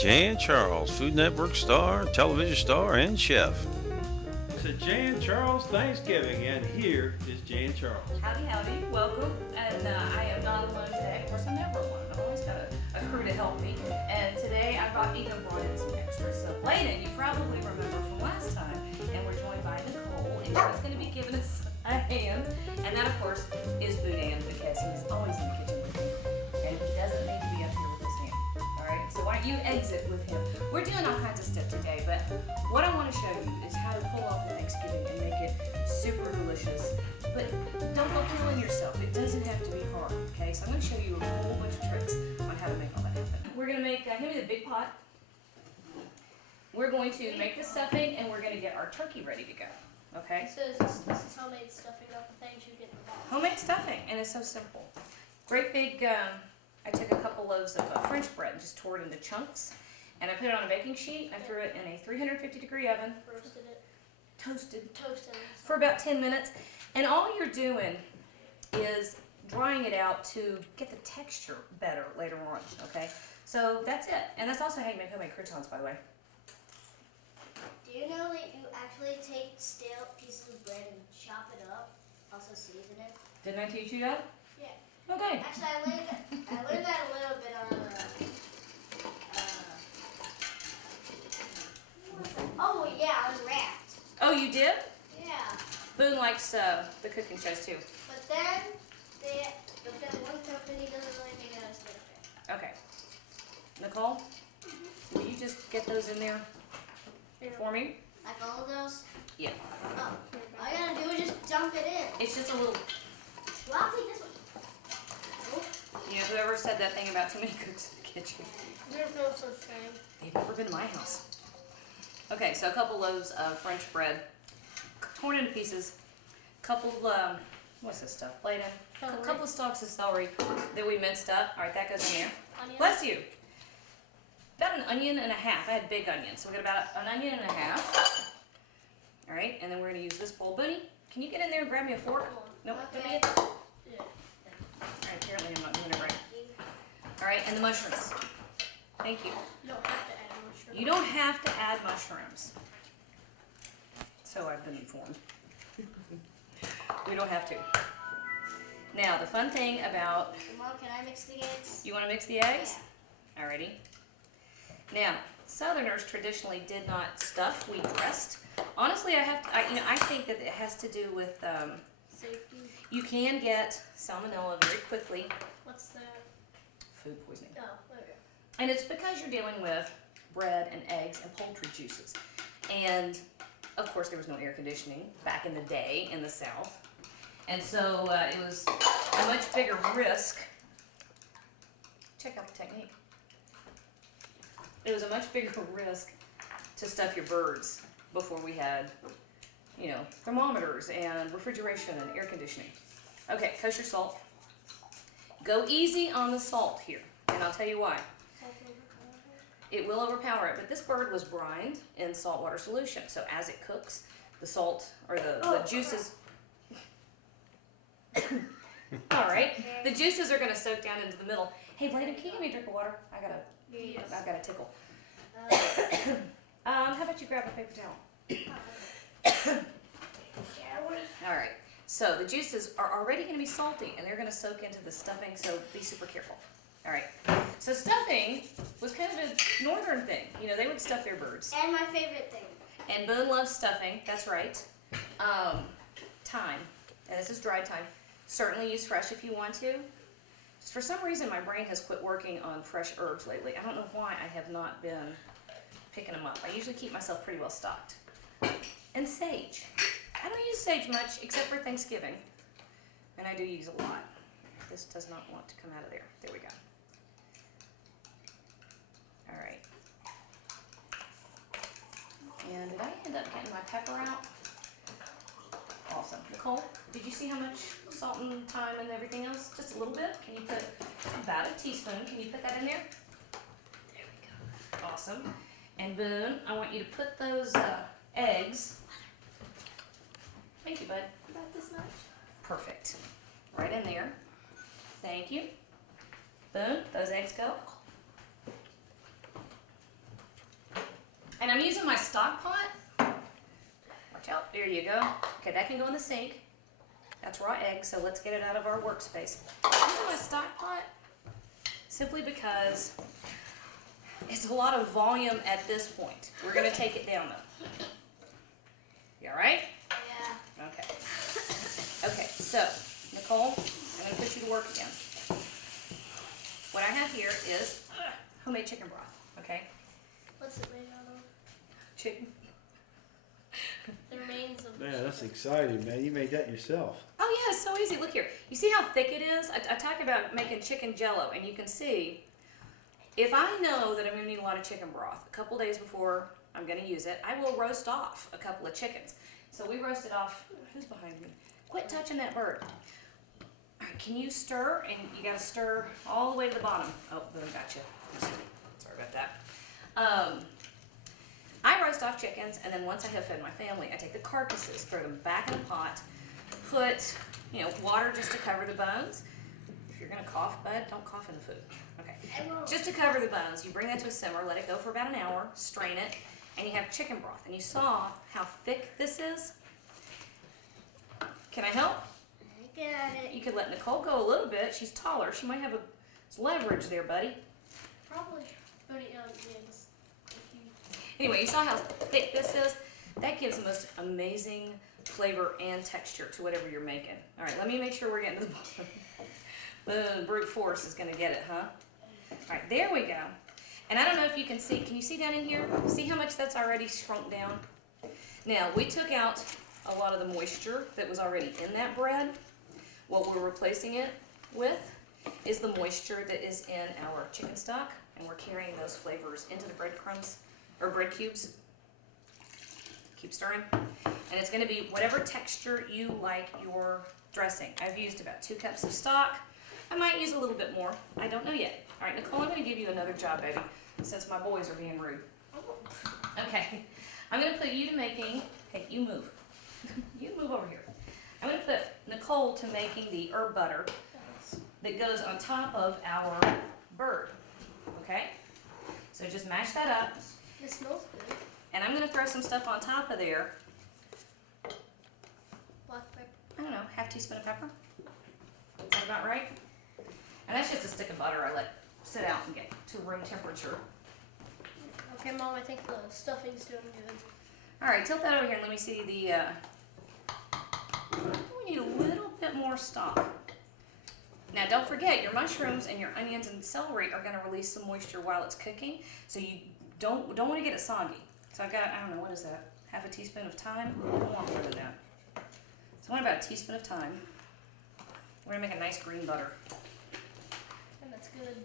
Jan Charles, Food Network star, television star, and chef. To Jan Charles Thanksgiving, and here is Jan Charles. Howdy, howdy, welcome. And I am not alone today. Of course, I'm never alone. I've always got a crew to help me. And today I even brought in some extras. So, Layden, you probably remember from last time. And we're joined by Nicole, and she's going to be giving us a hand. And that, of course, is Boudin, because he's always in the kitchen with me. And he doesn't need to be up here with his hand. All right? So why don't you exit with him? We're doing all kinds of stuff today, but what I want to show you is how to pull off a Thanksgiving and make it super delicious. But don't go killing yourself. It doesn't have to be hard, okay? So I'm going to show you a whole bunch of tricks on how to make all that happen. We're going to make, give me the big pot. We're going to make the stuffing, and we're going to get our turkey ready to go, okay? So this is homemade stuffing, not the things you get in the box. Homemade stuffing, and it's so simple. Great big, I took a couple loaves of French bread and just tore it into chunks. And I put it on a baking sheet, and I threw it in a 350-degree oven. Roasted it. Toasted. For For about 10 minutes. And all you're doing is drying it out to get the texture better later on, okay? So that's it. And that's also how you make homemade croutons, by the way. Do you know that you actually take stale pieces of bread and chop it up, also season it? Didn't I teach you that? Yeah. Okay. Actually, I learned that a little bit on oh yeah, I was wrapped. Oh, you did? Yeah. Boone likes the cooking shows too. But then one company doesn't really make it as good. Okay. Nicole, will you just get those in there for me? Like all of those? Yeah. Oh, all I gotta do is just dump it in. It's just a little, Well, I'll take this one. you know, whoever said that thing about too many cooks in the kitchen, There's no such thing. they've never been to my house. Okay, so a couple loaves of French bread, torn into pieces, couple, what's this stuff, laid in, a couple of stalks of celery that we minced up. All right, that goes in there. Onion. Bless you. About an onion and a half. I had big onions, so we got about an onion and a half. All right, and then we're gonna use this bowl. Bunny, can you get in there and grab me a fork? Nope, don't Okay. be it. All Yeah. right, apparently I'm not doing it right. All right, and the mushrooms. Thank you. You don't have to add mushroom. You don't have to add mushrooms. So I've been informed. We don't have to. Now, the fun thing about, Mom, can I mix the eggs? you want to mix the eggs? Alrighty. Now, Southerners traditionally did not stuff, we dressed. Honestly, I think that it has to do with, Safety. you can get salmonella very quickly, What's that? food poisoning. Oh, okay. And it's because you're dealing with bread and eggs and poultry juices. And of course, there was no air conditioning back in the day in the South. And so it was a much bigger risk. Check out the technique. It was a much bigger risk to stuff your birds before we had, you know, thermometers and refrigeration and air conditioning. Okay, kosher salt. Go easy on the salt here, and I'll tell you why. It will overpower it, but this bird was brined in saltwater solution. So as it cooks, the salt or the juices. All right, the juices are going to soak down into the middle. Hey, Bladen, can you give me a drink of water? I've got a tickle. How about you grab a paper towel? All right. So the juices are already going to be salty, and they're going to soak into the stuffing. So be super careful. All right. So stuffing was kind of a northern thing. You know, they would stuff their birds. And my favorite thing. And Boone loves stuffing. That's right. Thyme, and this is dried thyme. Certainly use fresh if you want to. Just for some reason, my brain has quit working on fresh herbs lately. I don't know why I have not been picking them up. I usually keep myself pretty well stocked. And sage. I don't use sage much except for Thanksgiving. And I do use a lot. This does not want to come out of there. There we go. All right. And did I end up getting my pepper out? Awesome. Nicole, did you see how much salt and thyme and everything else? Just a little bit? Can you put about a teaspoon? Can you put that in there? There we go. Awesome. And Boone, I want you to put those eggs. Thank you, bud. About this much? Perfect. Right in there. Thank you. Boone, those eggs go. I'm using my stock pot. Watch out, there you go. Okay, that can go in the sink. That's raw egg, so let's get it out of our workspace. I'm using my stock pot simply because it's a lot of volume at this point. We're gonna take it down though. You all right? Yeah. Okay. Okay, so, Nicole, I'm gonna put you to work again. What I have here is homemade chicken broth, okay? What's it made out of? Chicken. The remains of. Man, that's exciting, man. You made that yourself. Oh yeah, it's so easy. Look here. You see how thick it is? I talk about making chicken jello, and you can see, if I know that I'm gonna need a lot of chicken broth, a couple days before I'm gonna use it, I will roast off a couple of chickens. So we roasted off, who's behind me? Quit touching that bird. All right, can you stir? And you gotta stir all the way to the bottom. Oh, boom, gotcha. Sorry about that. I roast off chickens, and then once I have fed my family, I take the carcasses, throw them back in a pot, put, water just to cover the bones. If you're gonna cough, bud, don't cough in the food. Okay. Just to cover the bones, you bring that to a simmer, let it go for about an hour, strain it, and you have chicken broth. And you saw how thick this is. Can I help? I got it. You could let Nicole go a little bit. She's taller. She might have some leverage there, buddy. Probably. But yeah, just if you. Anyway, you saw how thick this is? That gives the most amazing flavor and texture to whatever you're making. All right, let me make sure we're getting to the bottom. The brute force is gonna get it, huh? All right, there we go. And I don't know if you can you see down in here? See how much that's already shrunk down? Now, we took out a lot of the moisture that was already in that bread. What we're replacing it with is the moisture that is in our chicken stock, and we're carrying those flavors into the breadcrumbs, or bread cubes. Keep stirring. And it's gonna be whatever texture you like your dressing. I've used about 2 cups of stock. I might use a little bit more. I don't know yet. All right, Nicole, I'm gonna give you another job, baby, since my boys are being rude. Okay, I'm gonna put you to making, hey, you move. You move over here. I'm gonna put Nicole to making the herb butter that goes on top of our bird, okay? So just mash that up. It smells good. And I'm gonna throw some stuff on top of there. Black pepper. I don't know, half teaspoon of pepper. Is that about right? And that's just a stick of butter I let sit out and get to room temperature. Okay, Mom, I think the stuffing's doing good. All right, tilt that over here and let me see the, we need a little bit more stock. Now don't forget, your mushrooms and your onions and celery are gonna release some moisture while it's cooking, so you don't wanna get it soggy. So I've got, I don't know, what is that? Half a teaspoon of thyme? I don't want more than that. So I want about a teaspoon of thyme. We're gonna make a nice green butter. And that's good.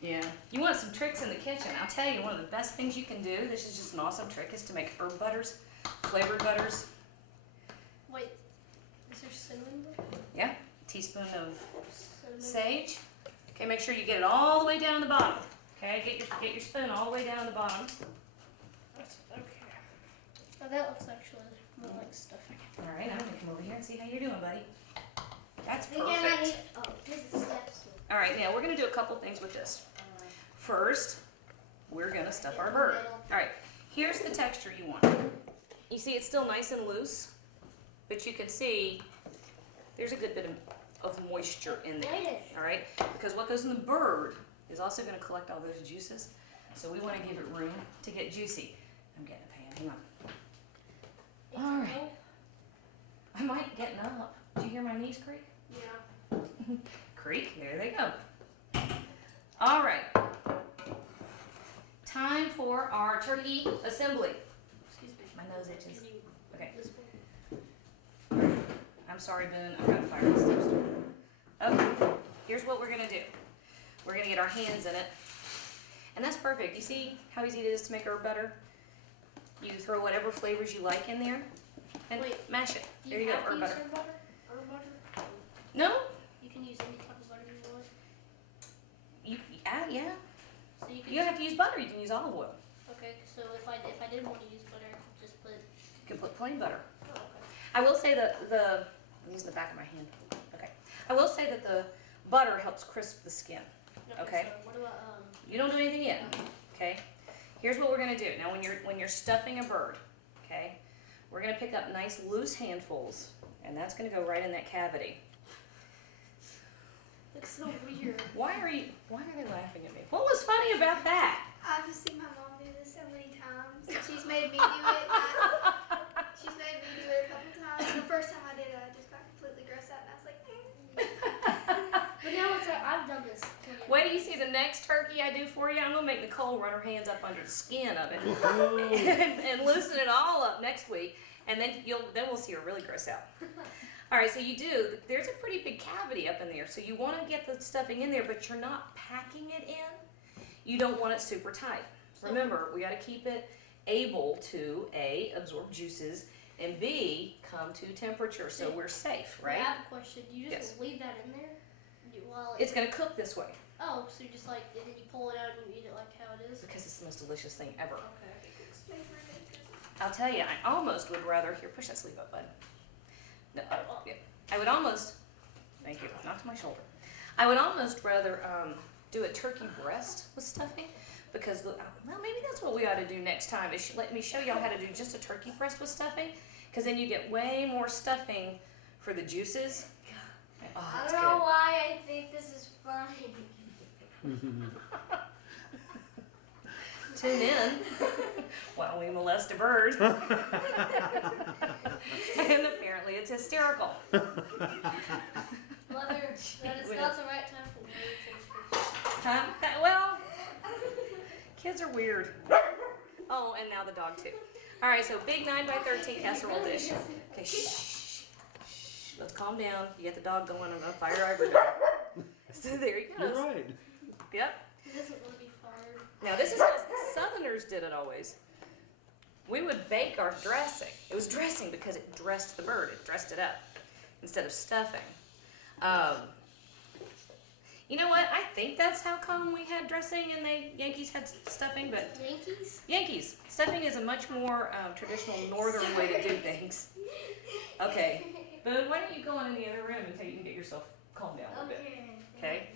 Yeah. You want some tricks in the kitchen. I'll tell you, one of the best things you can do, this is just an awesome trick, is to make herb butters, flavored butters. Wait, is there cinnamon there? Yeah. A teaspoon of Cinnamon. sage. Okay, make sure you get it all the way down the bottom. Okay, get your spoon all the way down the bottom. That's okay. Oh, that looks actually more like stuffing. All right, I'm gonna come over here and see how you're doing, buddy. That's Again, I perfect. need. Oh, this is steps. All right, now we're gonna do a couple things with this. First, we're gonna stuff our bird. All right, here's the texture you want. You see it's still nice and loose, but you can see there's a good bit of moisture in there, all right? Because what goes in the bird is also gonna collect all those juices, so we wanna give it room to get juicy. I'm getting a pan, hang on. All right. I might getting up. Did you hear my knees creak? Yeah. Creek, there they go. All right. Time for our turkey assembly. Excuse me. My nose itches. Can you, Okay. this one? I'm sorry, Boone. I've got to fire this toaster. Okay. Here's what we're gonna do. We're gonna get our hands in it, and that's perfect. You see how easy it is to make herb butter? You throw whatever flavors you like in there, and Wait, mash it. Do There you go, have to herb use butter. herb butter? Herb butter? No, You can use any type of butter you want. yeah. So you can. You don't have to use butter. You can use olive oil. Okay, so if I didn't want to use butter, I could just put. You can put plain butter. Oh, okay. I will say that I'm using the back of my hand. Okay. I will say that the butter helps crisp the skin. Okay. So what about You don't do anything yet. Okay. here's what we're gonna do. Now when you're stuffing a bird, okay, we're gonna pick up nice loose handfuls, and that's gonna go right in that cavity. Looks so weird. Why are they laughing at me? What was funny about that? I've just seen my mom do this so many times. She's made me do it. She's made me do it a couple times. The first time I did it, I just got completely grossed out, and I was like, But now I've done this. Wait till you see the next turkey I do for you. I'm gonna make Nicole run her hands up under the skin of it and loosen it all up next week, and then we'll see her really gross out. All right, so there's a pretty big cavity up in there, so you want to get the stuffing in there, but you're not packing it in. You don't want it super tight. Remember, we got to keep it able to A, absorb juices, and B, come to temperature, so we're safe, right? I have a question. Do you just Yes. leave that in there? While It's gonna cook this way oh, so you just and then you pull it out and you eat it like how it is? because it's the most delicious thing ever. Okay. I'll tell you, I almost would rather, here, push that sleeve up, bud. No, yeah. I would almost, thank you, not to my shoulder. I would almost rather do a turkey breast with stuffing because, well, maybe that's what we ought to do next time is let me show y'all how to do just a turkey breast with stuffing because then you get way more stuffing for the juices. Oh, I that's don't know good. why I think this is funny. Tune in while we molest a bird. And apparently it's hysterical. Mother, that is not the right time for me to Well, kids are weird. Oh, and now the dog too. All right, so big 9x13 casserole dish. Okay, shh. Let's calm down. You get the dog going. I'm gonna fire every dog. So there he goes. You're right. Yep. It doesn't really be fired. Now this is how Southerners did it always. We would bake our dressing. It was dressing because it dressed the bird. It dressed it up instead of stuffing. You know what? I think that's how come we had dressing and the Yankees had stuffing, but Yankees? Stuffing is a much more traditional northern way to do things. Okay. Boone, why don't you go on in the other room until you can get yourself calmed down a little bit. Okay?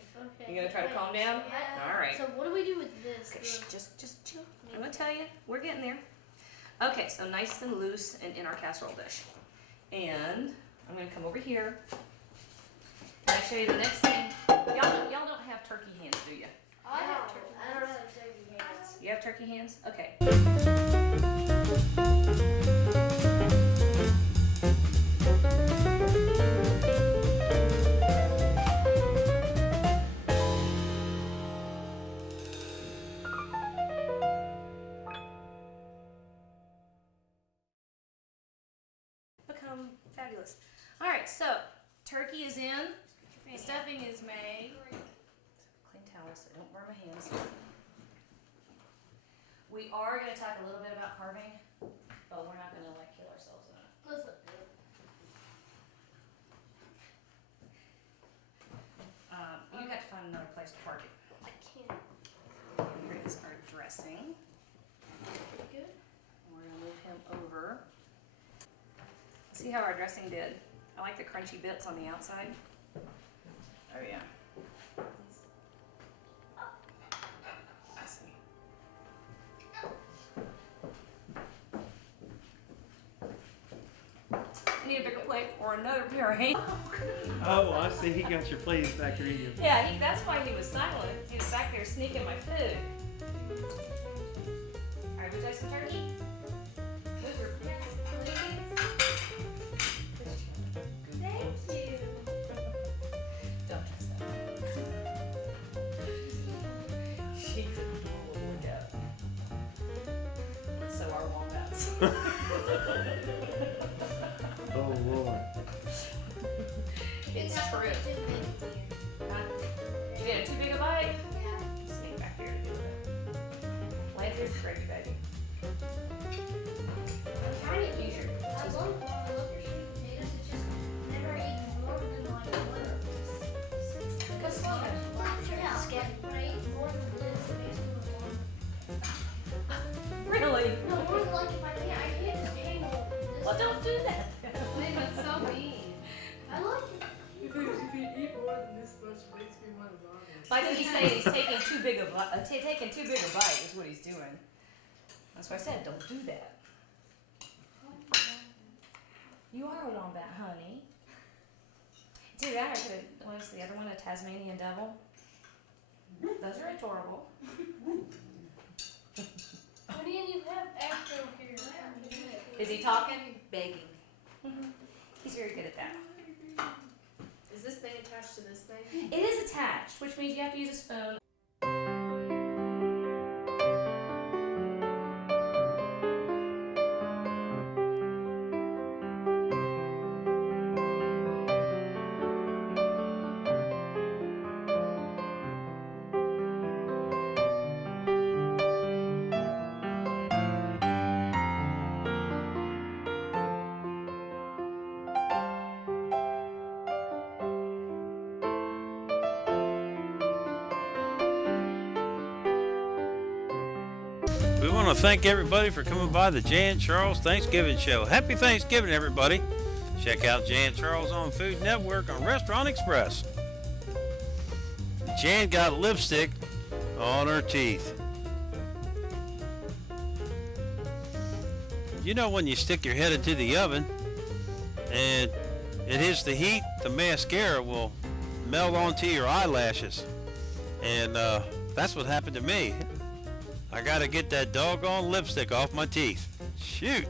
You gonna try to calm down? Yeah. All right. So what do we do with this? Okay, just chill. I'm gonna tell you, we're getting there. Okay, so nice and loose and in our casserole dish. And I'm gonna come over here. Can I show you the next thing? Y'all don't have turkey hands, do you? I have turkey. I don't have turkey hands. You have turkey hands? Okay. Become fabulous. All right, so turkey is in. The stuffing is made. Clean towels so I don't burn my hands. We are going to talk a little bit about carving, but we're not going to kill ourselves on it. Let's look good. You got to find another place to park it. I can't. Here is our dressing. Good. We're going to move him over. See how our dressing did? I like the crunchy bits on the outside. Oh yeah. I see. I need a bigger plate or another pair of hands. Oh, I see. He got your plate back there. Yeah, that's why he was silent. He was back there sneaking my food. All right, would you like some turkey? Move your Thank you. Don't trust that. She's a little look So are wombats. Oh, Lord. It's true. Huh? You get too big a bite? Sneak back here to do it. Lay through the gravy, baby. I'm trying to use your. I love your sweet potatoes. It's just never eaten more than like one of this. Go slow. Yeah, when I eat more than this, it makes me warm. Really? No, more than like if I can't just handle this. Well, don't do that. Wait, that's so mean. I like it. If you eat more than this much, it makes me want to vomit. I think he's saying he's taking too big a bite. Is what he's doing. That's why I said, don't do that. You are a wombat, honey. It's either that or I could have, what was the other one, a Tasmanian devil? Those are adorable. What do you have after here? Is he talking? Begging. He's very good at that. Is this thing attached to this thing? It is attached, which means you have to use a spoon. We want to thank everybody for coming by the Jay and Charles Thanksgiving Show. Happy Thanksgiving, everybody. Check out Jay and Charles on Food Network on Restaurant Express. Jan got lipstick on her teeth. You know when you stick your head into the oven and it hits the heat, the mascara will melt onto your eyelashes. And that's what happened to me. I gotta get that doggone lipstick off my teeth. Shoot.